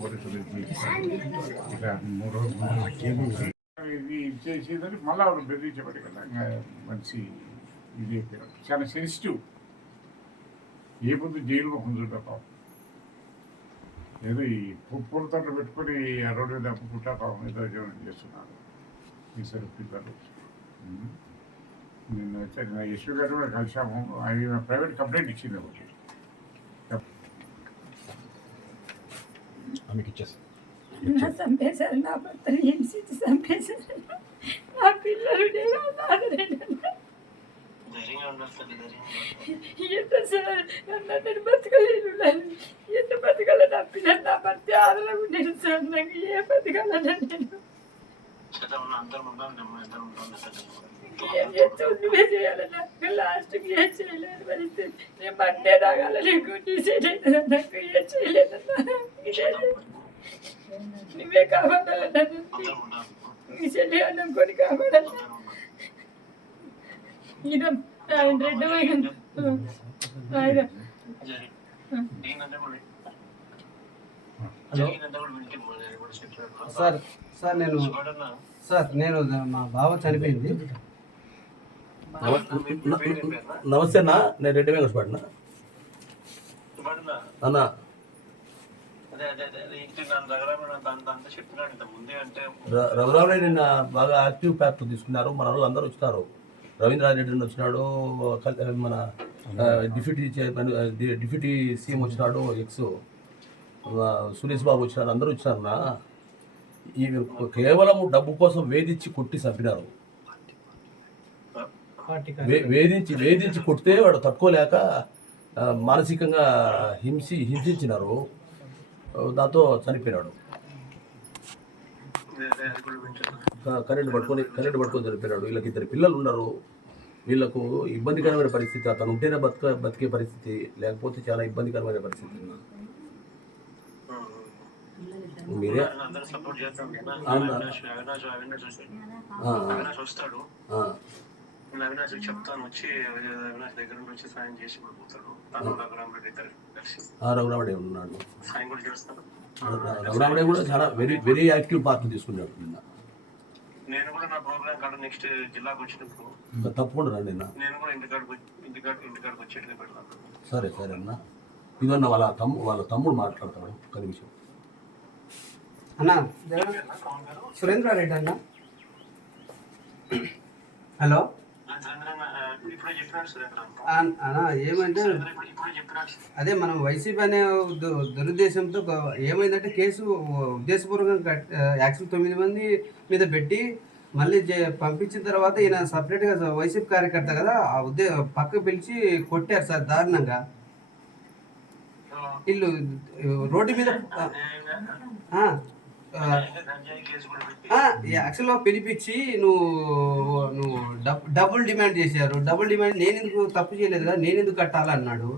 పోలీసులు ఇక 3 రోజులు ఇది చేసేదని మళ్ళీ బెదిరించబడి కదా మంచి ఇది చాలా సెన్సిటివ్. ఏ ముందు జైలు పొందుతాం ఏదో ఈ పూలతో పెట్టుకొని ఆ రోడ్డు మీద అప్పుకుంటా ఏదో జీవనం చేస్తున్నారు ఈ సెల్ఫీ గారు. నేను వచ్చే యశ్వి గారు కూడా కలిసాము. ఆయన ప్రైవేట్ కంప్లైంట్ ఇచ్చింది ఒకటి. చంపేశారు, నా భర్తని హింసించి చంపేశారు. నా పిల్లలు ఎంత సార్ నన్ను బతకలేను, ఎంత బతకాల నా పిల్లలు నా భర్త ఆదరణ ఉండేది సార్. నాకు ఏ బతకాలన్నా నేను నువ్వే చేయాలన్నా లాస్ట్కి ఏం చేయలేదు పరిస్థితి. నేను మండే తాగాల నీకు తీసేయలేదు, నాకు ఏం చేయలేదన్నా. నువ్వే కాపాడాలన్నా, నీ చెల్లి అన్నం కొని కాపాడాలన్నా. ఇదం ఆయన రెడ్డి ఆయన సార్ సార్ నేను మా బావ చనిపోయింది. నమస్తే అన్న, నేను రెడ్డి వెంకటపడినా అన్న. రఘురామరెడ్డి నిన్న బాగా యాక్టివ్ ప్యాక్ తీసుకున్నారు. మన వాళ్ళు అందరూ వచ్చినారు. రవీంద్రారెడ్డి వచ్చినాడు, మన డిప్యూటీ చైర్మన్ డిప్యూటీ సీఎం వచ్చినాడు, ఎక్స్ సురేష్ బాబు వచ్చినారు, అందరూ వచ్చినారన్నా. ఈ కేవలం డబ్బు కోసం వేధించి కొట్టి చంపినారు. వేధించి కొడితే వాడు తట్టుకోలేక మానసికంగా హింసించినారు. దాంతో చనిపోయినాడు. కరెంటు పట్టుకొని చనిపోయినాడు. వీళ్ళకి 2 పిల్లలు ఉన్నారు. వీళ్ళకు ఇబ్బందికరమైన పరిస్థితి. అతను ఉంటేనే బతికే పరిస్థితి, లేకపోతే చాలా ఇబ్బందికరమైన పరిస్థితి. మీరే చెప్తాను వచ్చి అవినాష్ దగ్గర నుంచి సాయం చేసి పోతాడు. రఘురామరెడ్డి ఉన్నాడు. సాయం కూడా చేస్తాడు. రఘురామరెడ్డి కూడా చాలా వెరీ యాక్టివ్ పార్ట్ తీసుకున్నాడు. నేను కూడా నా ప్రోగ్రామ్ కాడ నెక్స్ట్ జిల్లాకు వచ్చినప్పుడు తప్పకుండా రండి. నేను కూడా ఇంటికాడికి వచ్చేట్లే పెడతాను. సరే అన్న. ఇదన్న వాళ్ళ తమ్ముడు మాట్లాడతాడు. ఒక నిమిషం అన్న. సురేంద్రారెడ్డి అన్న. హలో అన్న, ఏమంటే అదే మనం వైసీపీ అనే దురుద్దేశంతో ఏమైందంటే కేసు ఉద్దేశపూర్వకంగా యాక్చువల్ 9 మంది మీద పెట్టి మళ్ళీ పంపించిన తర్వాత ఈయన సపరేట్గా వైసీపీ కార్యకర్త కదా పక్కకు పిలిచి కొట్టారు సార్ దారుణంగా. వీళ్ళు రోడ్డు మీద యాక్చువల్గా పిలిపించి నువ్వు డబ్బులు డిమాండ్ చేశారు. డబ్బులు డిమాండ్ నేను ఎందుకు తప్పు చేయలేదు కదా, నేను ఎందుకు కట్టాలన్నాడు.